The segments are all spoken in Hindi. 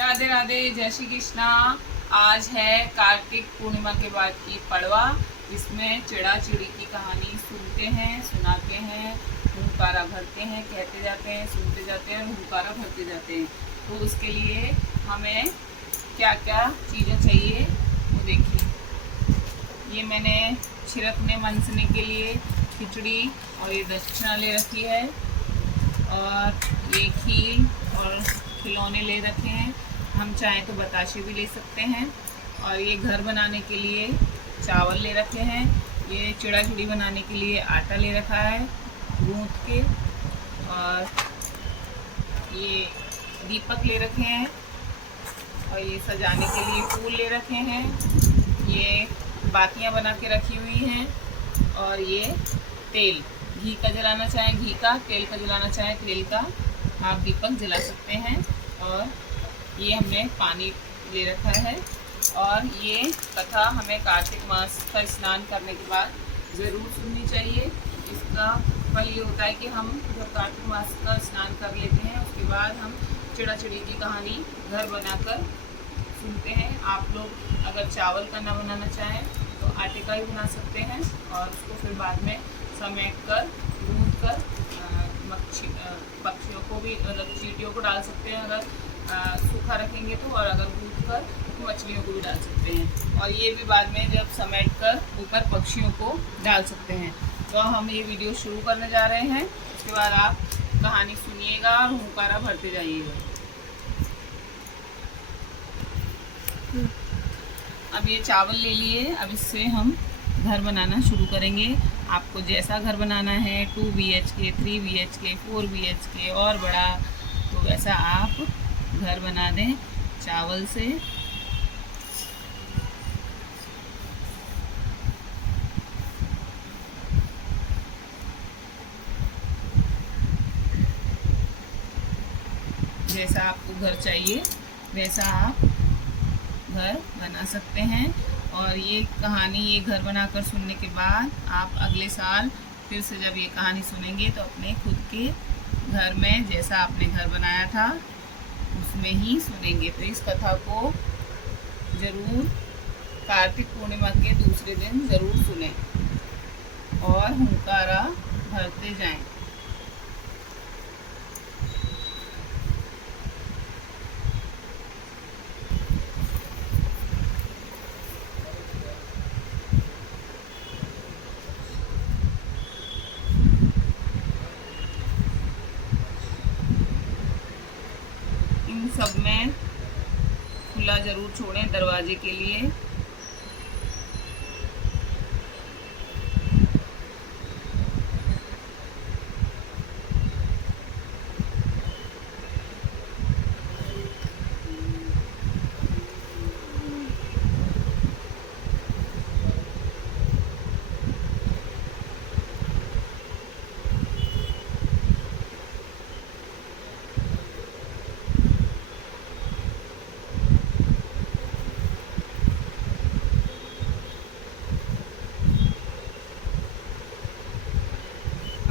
राधे राधे, जय श्री कृष्णा। आज है कार्तिक पूर्णिमा के बाद की पड़वा, जिसमें चिड़ा चिड़ी की कहानी सुनते हैं, सुनाते हैं, हुंकारा भरते हैं, कहते जाते हैं, सुनते जाते हैं और हुंकारा भरते जाते हैं। तो उसके लिए हमें क्या क्या चीज़ें चाहिए वो देखिए। ये मैंने छिड़कने मनसने के लिए खिचड़ी और ये दक्षिणा ले रखी है, और ये खील और खिलौने ले रखे हैं। हम चाहें तो बताशे भी ले सकते हैं। और ये घर बनाने के लिए चावल ले रखे हैं। ये चिड़ा चिड़ी बनाने के लिए आटा ले रखा है गूंथ के। और ये दीपक ले रखे हैं, और ये सजाने के लिए फूल ले रखे हैं। ये बातियां बना के रखी हुई हैं। और ये तेल, घी का जलाना चाहें घी का, तेल का जलाना चाहें तेल का, आप दीपक जला सकते हैं। और ये हमने पानी ले रखा है। और ये कथा हमें कार्तिक मास का स्नान करने के बाद ज़रूर सुननी चाहिए। इसका फल ये होता है कि हम जब कार्तिक मास का स्नान कर लेते हैं, उसके बाद हम चिड़ा चिड़ी की कहानी घर बनाकर सुनते हैं। आप लोग अगर चावल का ना बनाना चाहें तो आटे का ही बना सकते हैं, और उसको फिर बाद में समेट कर गूंथ कर पक्षियों को भी, चींटियों को डाल सकते हैं अगर सूखा रखेंगे तो, और अगर गूंथ कर तो मछलियों को भी डाल सकते हैं। और ये भी बाद में जब समेट कर ऊपर पक्षियों को डाल सकते हैं। तो हम ये वीडियो शुरू करने जा रहे हैं। उसके बाद आप कहानी सुनिएगा और हुंकारा भरते जाइएगा। अब ये चावल ले लिए, अब इससे हम घर बनाना शुरू करेंगे। आपको जैसा घर बनाना है, 2 BHK, 3 BHK, 4 BHK और बड़ा, तो वैसा आप घर बना दें चावल से। जैसा आपको घर चाहिए वैसा आप घर बना सकते हैं। और ये कहानी, ये घर बनाकर सुनने के बाद आप अगले साल फिर से जब ये कहानी सुनेंगे तो अपने खुद के घर में जैसा आपने घर बनाया था उसमें ही सुनेंगे। तो इस कथा को ज़रूर कार्तिक पूर्णिमा के दूसरे दिन ज़रूर सुनें और हुंकारा भरते जाएं। इन सब में खुला ज़रूर छोड़ें दरवाजे के लिए।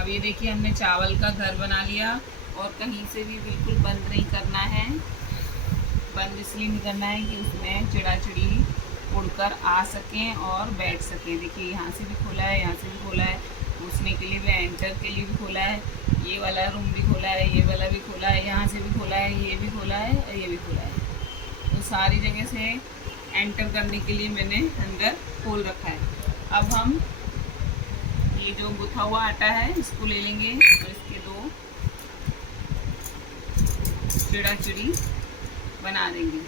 अब ये देखिए, हमने चावल का घर बना लिया, और कहीं से भी बिल्कुल बंद नहीं करना है। बंद इसलिए नहीं करना है कि उसमें चिड़ा चिड़ी उड़कर आ सकें और बैठ सकें। देखिए, यहाँ से भी खोला है, यहाँ से भी खोला है, घुसने के लिए भी, एंटर के लिए भी खोला है। ये वाला रूम भी खोला है, ये वाला भी खोला है, यहाँ से भी खोला है, ये भी खोला है और ये भी खोला है। तो सारी जगह से एंटर करने के लिए मैंने अंदर खोल रखा है। अब हम ये जो गुथा हुआ आटा है इसको ले लेंगे, और इसके 2 चिड़ा चिड़ी बना देंगे।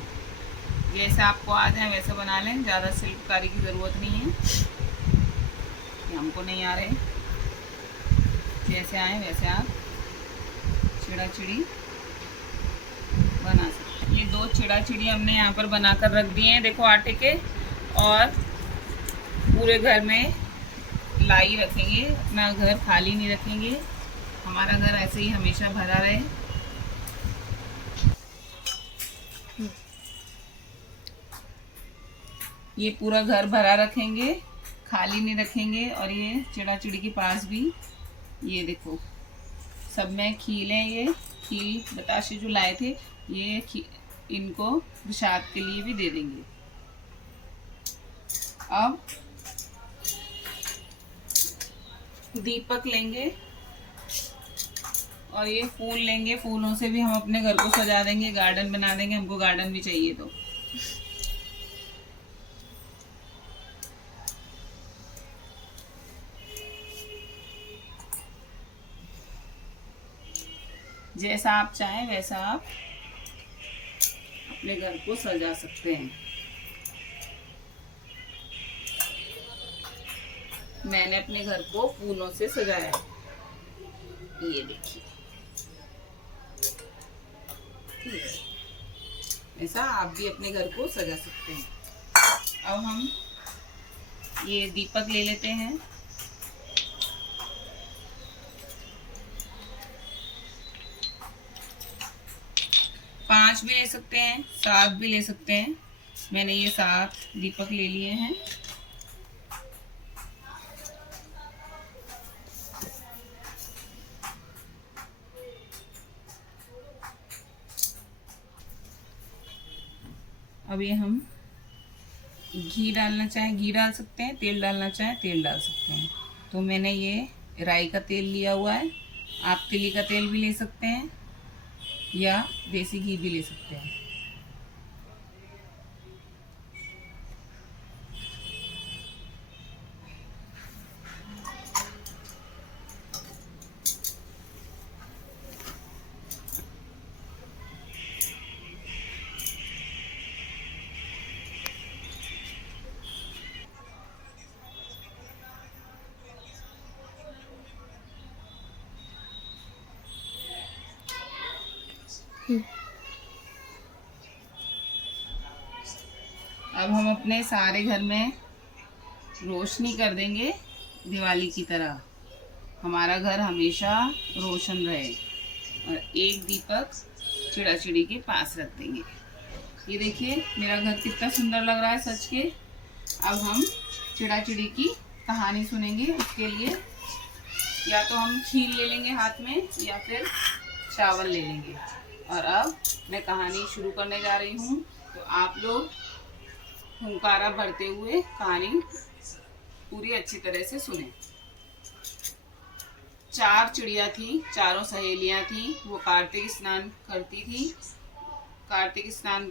जैसे आपको आ जाए वैसे बना लें, ज़्यादा शिल्पकारी की ज़रूरत नहीं है, ये हमको नहीं आ रहे। जैसे आए वैसे आप चिड़ा चिड़ी बना सकते हैं। ये 2 चिड़ा चिड़ी हमने यहाँ पर बनाकर रख दिए हैं, देखो आटे के। और पूरे घर में लाई रखेंगे, अपना घर खाली नहीं रखेंगे, हमारा घर ऐसे ही हमेशा भरा रहे। ये पूरा घर भरा रखेंगे, खाली नहीं रखेंगे। और ये चिड़ा चिड़ी के पास भी ये देखो सब में खील है, ये खील बताशे जो लाए थे, ये इनको प्रसाद के लिए भी दे देंगे। अब दीपक लेंगे और ये फूल लेंगे, फूलों से भी हम अपने घर को सजा देंगे, गार्डन बना देंगे, हमको गार्डन भी चाहिए तो। जैसा आप चाहें वैसा आप अपने घर को सजा सकते हैं। मैंने अपने घर को फूलों से सजाया है, ये देखिए। ऐसा आप भी अपने घर को सजा सकते हैं। अब हम ये दीपक ले लेते हैं। पांच भी ले सकते हैं, 7 भी ले सकते हैं। मैंने ये 7 दीपक ले लिए हैं। अब ये हम घी डालना चाहें घी डाल सकते हैं, तेल डालना चाहें तेल डाल सकते हैं। तो मैंने ये राई का तेल लिया हुआ है। आप तिली का तेल भी ले सकते हैं या देसी घी भी ले सकते हैं। अब हम अपने सारे घर में रोशनी कर देंगे दिवाली की तरह। हमारा घर हमेशा रोशन रहे। और एक दीपक चिड़ा चिड़ी के पास रख देंगे। ये देखिए मेरा घर कितना सुंदर लग रहा है सच के। अब हम चिड़ा चिड़ी की कहानी सुनेंगे। उसके लिए या तो हम खीर ले लेंगे हाथ में या फिर चावल ले लेंगे। और अब मैं कहानी शुरू करने जा रही हूँ, तो आप लोग हुंकारा भरते हुए कहानी पूरी अच्छी तरह से सुने। 4 चिड़िया थी, चारों सहेलियां थी। वो कार्तिक स्नान करती थी। कार्तिक स्नान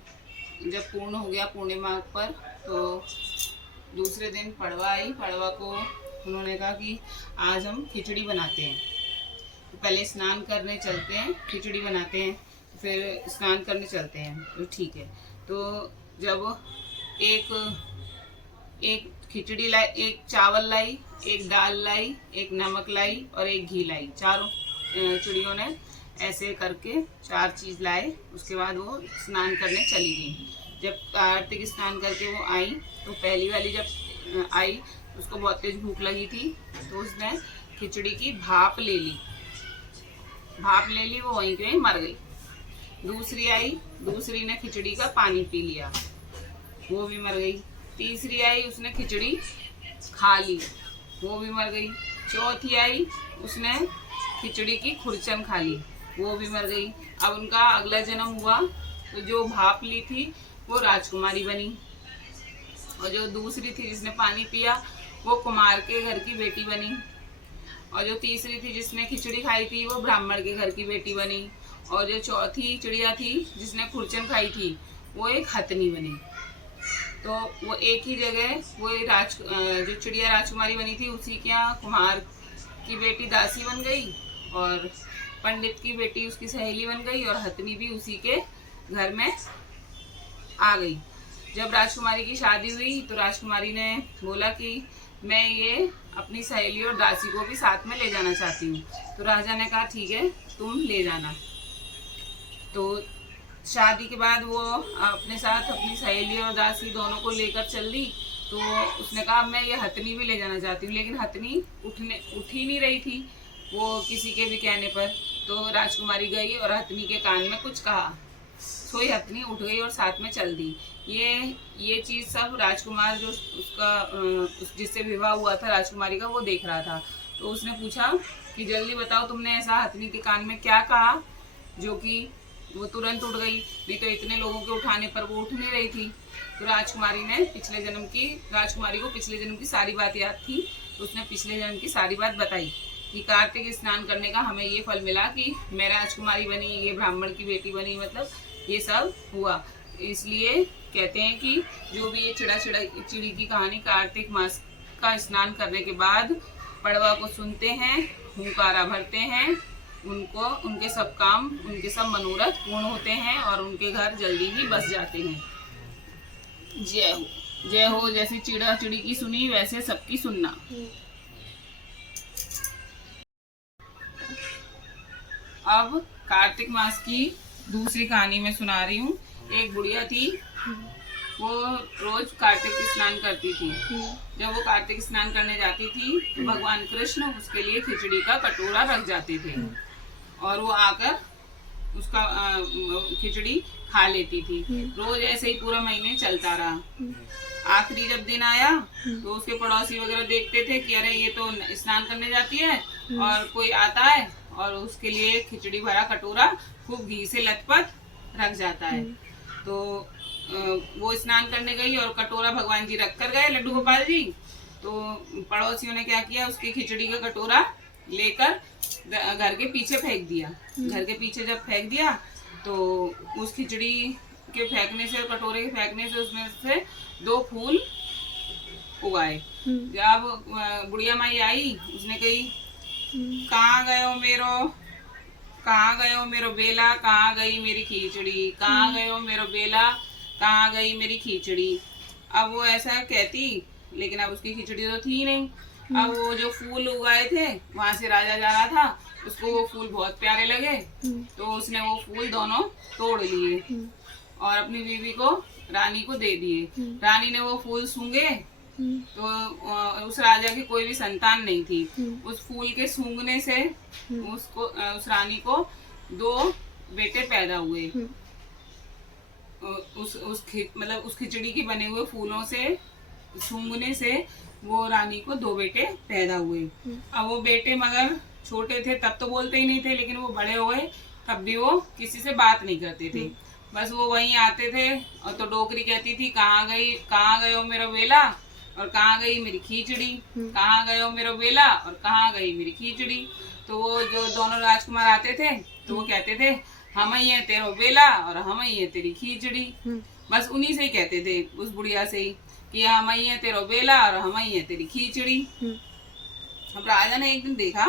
जब पूर्ण हो गया पूर्णिमा पर, तो दूसरे दिन पड़वा आई। पड़वा को उन्होंने कहा कि आज हम खिचड़ी बनाते हैं। तो पहले स्नान करने चलते हैं, खिचड़ी बनाते हैं, फिर स्नान करने चलते हैं। तो ठीक है। तो जब एक खिचड़ी लाई, एक चावल लाई, एक दाल लाई, एक नमक लाई और एक घी लाई। चारों चिड़ियों ने ऐसे करके 4 चीज़ लाए। उसके बाद वो स्नान करने चली गई। जब कार्तिक स्नान करके वो आई, तो पहली वाली जब आई उसको बहुत तेज भूख लगी थी, तो उसने खिचड़ी की भाप ले ली। वो वहीं के वहीं मर गई। दूसरी आई, दूसरी ने खिचड़ी का पानी पी लिया, वो भी मर गई। तीसरी आई, उसने खिचड़ी खा ली, वो भी मर गई। चौथी आई, उसने खिचड़ी की खुरचन खा ली, वो भी मर गई। अब उनका अगला जन्म हुआ, तो जो भाप ली थी वो राजकुमारी बनी, और जो दूसरी थी जिसने पानी पिया वो कुमार के घर की बेटी बनी, और जो तीसरी थी जिसने खिचड़ी खाई थी वो ब्राह्मण के घर की बेटी बनी, और जो चौथी चिड़िया थी जिसने खुरचन खाई थी वो एक हथनी बनी। तो वो एक ही जगह वो जो चिड़िया राजकुमारी बनी थी उसी के यहाँ कुम्हार की बेटी दासी बन गई, और पंडित की बेटी उसकी सहेली बन गई, और हथनी भी उसी के घर में आ गई। जब राजकुमारी की शादी हुई तो राजकुमारी ने बोला कि मैं ये अपनी सहेली और दासी को भी साथ में ले जाना चाहती हूँ। तो राजा ने कहा ठीक है तुम ले जाना। तो शादी के बाद वो अपने साथ अपनी सहेली और दासी दोनों को लेकर चल दी। तो उसने कहा मैं ये हथनी भी ले जाना चाहती हूँ, लेकिन हथनी उठ ही नहीं रही थी वो किसी के भी कहने पर। तो राजकुमारी गई और हथनी के कान में कुछ कहा, सोई हथनी उठ गई और साथ में चल दी। ये चीज़ सब राजकुमार जो जिससे विवाह हुआ था राजकुमारी का, वो देख रहा था। तो उसने पूछा कि जल्दी बताओ तुमने ऐसा हथनी के कान में क्या कहा जो कि वो तुरंत उठ गई, नहीं तो इतने लोगों के उठाने पर वो उठ नहीं रही थी। तो राजकुमारी को पिछले जन्म की सारी बात याद थी। तो उसने पिछले जन्म की सारी बात बताई कि कार्तिक स्नान करने का हमें ये फल मिला कि मैं राजकुमारी बनी, ये ब्राह्मण की बेटी बनी, मतलब ये सब हुआ। इसलिए कहते हैं कि जो भी ये चिड़ी की कहानी कार्तिक मास का स्नान करने के बाद पड़वा को सुनते हैं, हुंकारा भरते हैं, उनके सब काम, उनके सब मनोरथ पूर्ण होते हैं और उनके घर जल्दी ही बस जाते हैं। जय हो, जय हो। जैसे चिड़ा चिड़ी की सुनी वैसे सबकी सुनना। अब कार्तिक मास की दूसरी कहानी मैं सुना रही हूँ। एक बुढ़िया थी, वो रोज कार्तिक स्नान करती थी। जब वो कार्तिक स्नान करने जाती थी तो भगवान कृष्ण उसके लिए खिचड़ी का कटोरा रख जाते थे और वो आकर उसका खिचड़ी खा लेती थी। रोज ऐसे ही पूरा महीने चलता रहा। आखिरी जब दिन आया तो उसके पड़ोसी वगैरह देखते थे कि अरे ये तो स्नान करने जाती है और कोई आता है और उसके लिए खिचड़ी भरा कटोरा खूब घी से लथपथ रख जाता है। तो वो स्नान करने गई और कटोरा भगवान जी रख कर गए, लड्डू गोपाल जी। तो पड़ोसियों ने क्या किया, उसकी खिचड़ी का कटोरा लेकर घर के पीछे फेंक दिया। घर के पीछे जब फेंक दिया तो उस खिचड़ी के फेंकने से और कटोरे के फेंकने से उसमें से 2 फूल उगाए। जब बुढ़िया माई आई, उसने कही कहाँ गयो मेरो बेला, कहाँ गई मेरी खिचड़ी, कहाँ गयो मेरो बेला, कहाँ गई मेरी खिचड़ी। अब वो ऐसा कहती, लेकिन अब उसकी खिचड़ी तो थी नहीं। अब वो जो फूल उगाए थे वहां से राजा जा रहा था, उसको वो फूल बहुत प्यारे लगे तो उसने वो फूल दोनों तोड़ लिए और अपनी बीवी को, रानी को दे दिए। रानी ने वो फूल सूंघे तो उस राजा की कोई भी संतान नहीं थी। उस फूल के सूंघने से उस रानी को 2 बेटे पैदा हुए। मतलब उस खिचड़ी के बने हुए फूलों से सूंघने से वो रानी को 2 बेटे पैदा हुए। अब वो बेटे मगर छोटे थे तब तो बोलते ही नहीं थे, लेकिन वो बड़े हो गए तब भी वो किसी से बात नहीं करते थे। बस वो वहीं आते थे और तो डोकरी कहती थी कहाँ गयो मेरा बेला और कहाँ गई मेरी खिचड़ी, कहाँ गयो मेरा बेला और कहाँ गई मेरी खिचड़ी। तो वो जो दोनों राजकुमार आते थे तो वो कहते थे हम ही है तेरो बेला और हम ही है तेरी खिचड़ी। बस उन्हीं से ही कहते थे, उस बुढ़िया से ही, कि हम ही है तेरो बेला और हम ही है तेरी खिचड़ी। अब राजा ने एक दिन देखा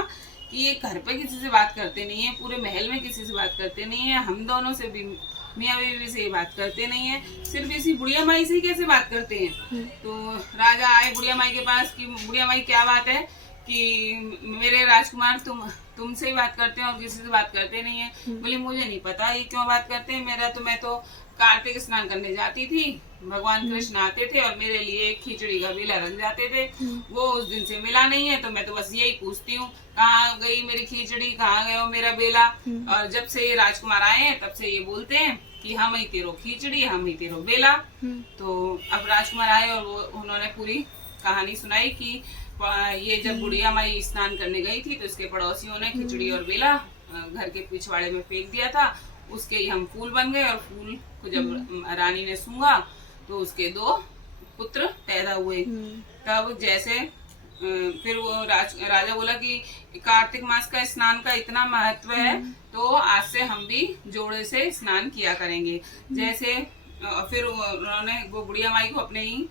कि ये घर पे किसी से बात करते नहीं है, पूरे महल में किसी से बात करते नहीं है, हम दोनों से भी, मियाँ बीवी से बात करते नहीं है, सिर्फ इसी बुढ़िया माई से ही कैसे बात करते हैं। तो राजा आए बुढ़िया माई के पास कि बुढ़िया माई क्या बात है कि मेरे राजकुमार तुमसे ही बात करते हैं और किसी से बात करते नहीं है। बोली मुझे नहीं पता ये क्यों बात करते हैं, मैं तो कार्तिक स्नान करने जाती थी, भगवान कृष्ण आते थे और मेरे लिए खिचड़ी का बेला रख जाते थे, वो उस दिन से मिला नहीं है। तो मैं तो बस यही पूछती हूँ कहाँ गई मेरी खिचड़ी, कहाँ गयो मेरा बेला। और जब से ये राजकुमार आए हैं तब से ये बोलते हैं कि हम ही तेरो खिचड़ी, हम ही तेरो बेला। तो अब राजकुमार आए और उन्होंने पूरी कहानी सुनाई कि ये जब बुढ़िया माई स्नान करने गई थी तो इसके पड़ोसियों ने खिचड़ी और बेला घर के पिछवाड़े में फेंक दिया था, उसके ही हम फूल बन गए और फूल को जब रानी ने सूंघा तो उसके 2 पुत्र पैदा हुए। तब जैसे फिर वो राजा बोला कि कार्तिक मास का स्नान का इतना महत्व है तो आज से हम भी जोड़े से स्नान किया करेंगे। जैसे फिर उन्होंने वो बुढ़िया माई को अपने ही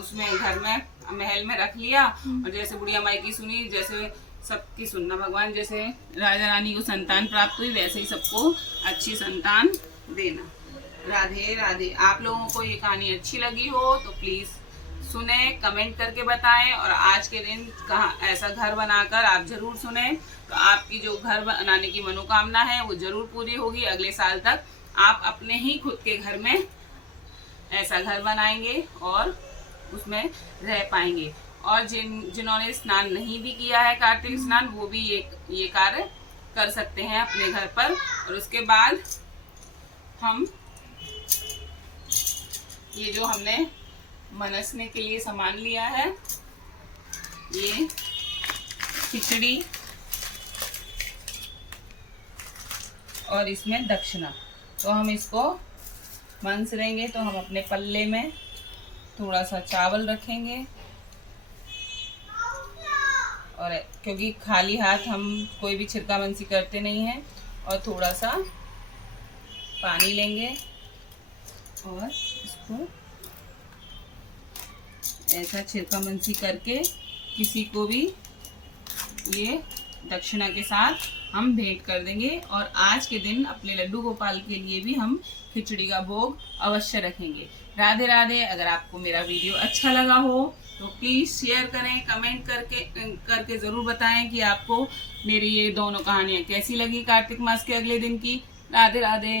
उसमें घर में महल में रख लिया और जैसे बुढ़िया माई की सुनी, जैसे सबकी सुनना भगवान, जैसे राजा रानी को संतान प्राप्त हुई वैसे ही सबको अच्छी संतान देना। राधे राधे। आप लोगों को ये कहानी अच्छी लगी हो तो प्लीज सुने, कमेंट करके बताएं और आज के दिन ऐसा घर बनाकर आप जरूर सुने तो आपकी जो घर बनाने की मनोकामना है वो जरूर पूरी होगी। अगले साल तक आप अपने ही खुद के घर में ऐसा घर बनाएंगे और उसमें रह पाएंगे। और जिन्होंने स्नान नहीं भी किया है कार्तिक स्नान, वो भी ये कार्य कर सकते हैं अपने घर पर। और उसके बाद हम ये जो हमने मनसने के लिए सामान लिया है, ये खिचड़ी और इसमें दक्षिणा। तो हम इसको मंस लेंगे। तो हम अपने पल्ले में थोड़ा सा चावल रखेंगे, और क्योंकि खाली हाथ हम कोई भी छिरका मंसी करते नहीं हैं। और थोड़ा सा पानी लेंगे और इसको ऐसा छिरका मंसी करके किसी को भी ये दक्षिणा के साथ हम भेंट कर देंगे। और आज के दिन अपने लड्डू गोपाल के लिए भी हम खिचड़ी का भोग अवश्य रखेंगे। राधे राधे। अगर आपको मेरा वीडियो अच्छा लगा हो तो प्लीज़ शेयर करें, कमेंट करके ज़रूर बताएं कि आपको मेरी ये दोनों कहानियाँ कैसी लगी कार्तिक मास के अगले दिन की। राधे राधे।